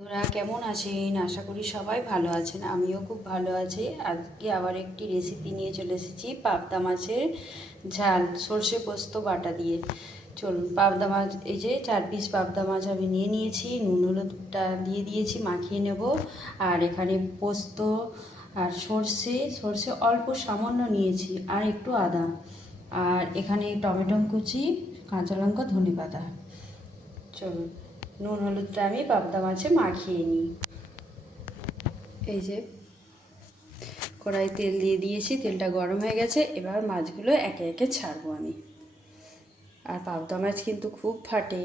তোরা কেমন আছেন? আশা করি সবাই ভালো আছেন। আমিও খুব ভালো আছি। আজকে আবার একটি রেসিপি নিয়ে চলে এসেছি, পাবদা মাছের ঝাল, সর্ষে পোস্ত, বাটা দিয়ে। চলুন, পাবদা মাছ, এই যে চার পিস পাবদা মাছ আমি নিয়ে নিয়েছি, নুন, হলুদটা দিয়ে দিয়েছি, মাখিয়ে নেব। আর এখানে পোস্ত আর সর্ষে সর্ষে অল্প সামান্য নিয়েছি, আর একটু আদা। আর এখানে টমেটো কুচি, কাঁচা লঙ্কা ধনে পাতা চলুন। নুন, হলুদটা আমি পাবদা মাছে মাখিয়ে নিই। এই যে কড়াই তেল দিয়ে দিয়েছি, তেলটা গরম হয়ে গেছে, এবার মাছগুলো একে একে ছাড়বো আমি। আর পাবদা মাছ কিন্তু খুব ফাটে।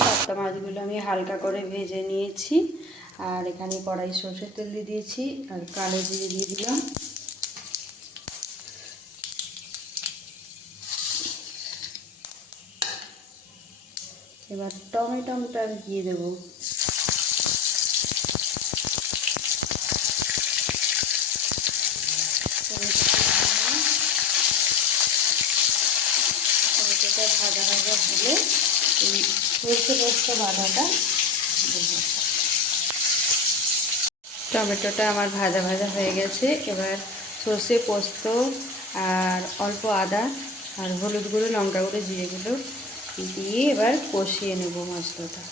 পাবদা মাছগুলো আমি হালকা করে ভেজে নিয়েছি। আর এখানে কড়াই সরষের তেল দিয়ে দিয়েছি, আর কালো জিরে দিয়ে দিলাম। এবার টমেটোটা দিয়ে দেবো। টমেটোটা ভাজা ভাজা হলে এই সরষে পোস্ত বাঁধাটা দেবো। টমেটোটা আমার ভাজা ভাজা হয়ে গেছে। এবার সর্ষে পোস্ত আর অল্প আদা আর হলুদ গুঁড়ো, লঙ্কা গুঁড়ো, জিরে গুঁড়ো দিয়ে এবার কষিয়ে নেব মশলাটা।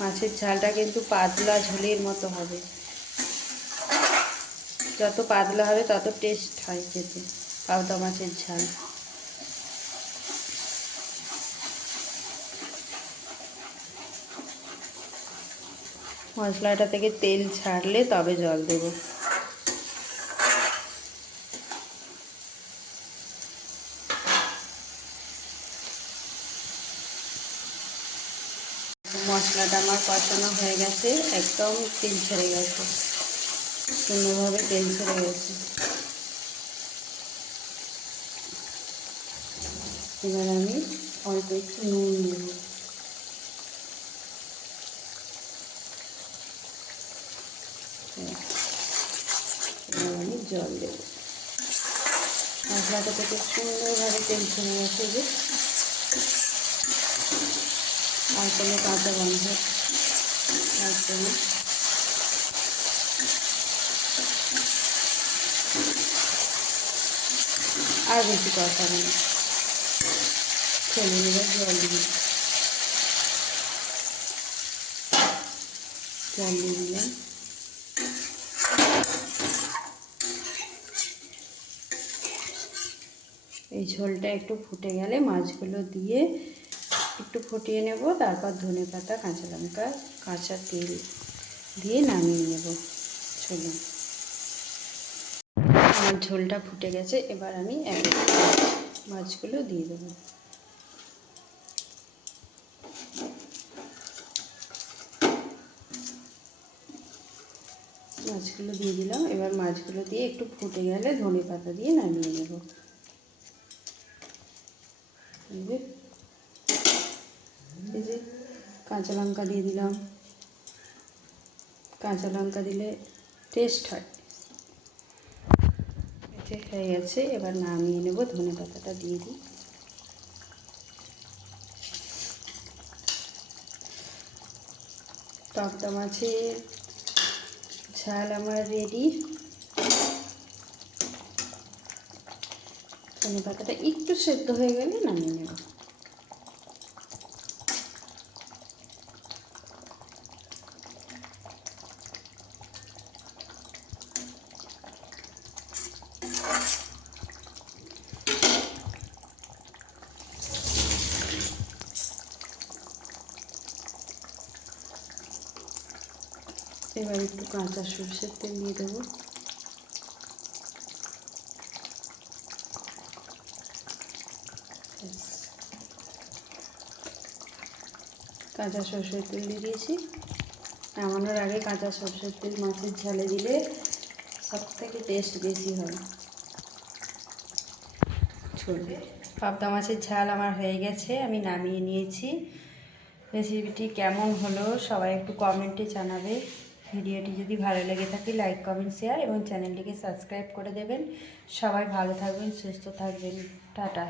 মাছের ঝালটা কিন্তু পাতলা ঝোলের মতো হবে। যত পাতলা হবে তত টেস্ট হয় খেতে, পাবদা মাছের ঝাল। মশলাটা থেকে তেল ছাড়লে তবে জল দেবো। মশলাটা আমার কষানো হয়ে গেছে, একদম তেল ছেড়ে গেছে। সুন্দরভাবে তেল ছেড়ে গেছে। এবার আমি অল্প একটু নুন দেব। এবার আমি জল দেব। মশলাটা থেকে সুন্দরভাবে তেল ছেড়ে গেছে যে আর কোনো কাঁচা গন্ধ লাগছে না আর বেশি কষাবো না ছেলে এবার জল দিয়ে জল দিয়ে দিলাম এই ঝোলটা একটু ফুটে গেলে মাছগুলো দিয়ে একটু ফুটিয়ে নেব, তারপর ধনে পাতা, কাঁচা লঙ্কা, কাঁচা তেল দিয়ে নামিয়ে নেব চলুন আমার ঝোলটা ফুটে গেছে, এবার আমি এক মাছগুলো দিয়ে দেবো। মাছগুলো দিয়ে দিলাম, এবার মাছগুলো দিয়ে একটু ফুটে গেলে ধনে পাতা দিয়ে নামিয়ে নেব। এই যে কাঁচা লঙ্কা দিয়ে দিলাম। কাঁচা লঙ্কা দিলে টেস্ট হয়। এতে হয়ে গেছে, এবার নামিয়ে নেব, ধনে পাতাটা দিয়ে দিই। টকটা মাছের ঝাল আমার রেডি ধনে পাতাটা একটু সেদ্ধ হয়ে গেলে নামিয়ে নেব। এবার একটু কাঁচা সরষের তেল দিয়ে দেবো। কাঁচা সরষের তেল দিয়ে দিয়েছি। নামানোর আগে কাঁচা সরষের তেল মাছের ঝালে দিলে সব থেকে টেস্ট বেশি হয়। চলবে পাবদা মাছের ঝাল আমার হয়ে গেছে, আমি নামিয়ে নিয়েছি। রেসিপিটি কেমন হলো সবাই একটু কমেন্টে জানাবে। ভিডিওটি যদি ভালো লেগে থাকে লাইক কমেন্ট শেয়ার এবং চ্যানেলটিকে সাবস্ক্রাইব করে দেবেন। সবাই ভালো থাকবেন, সুস্থ থাকবেন। টাটা।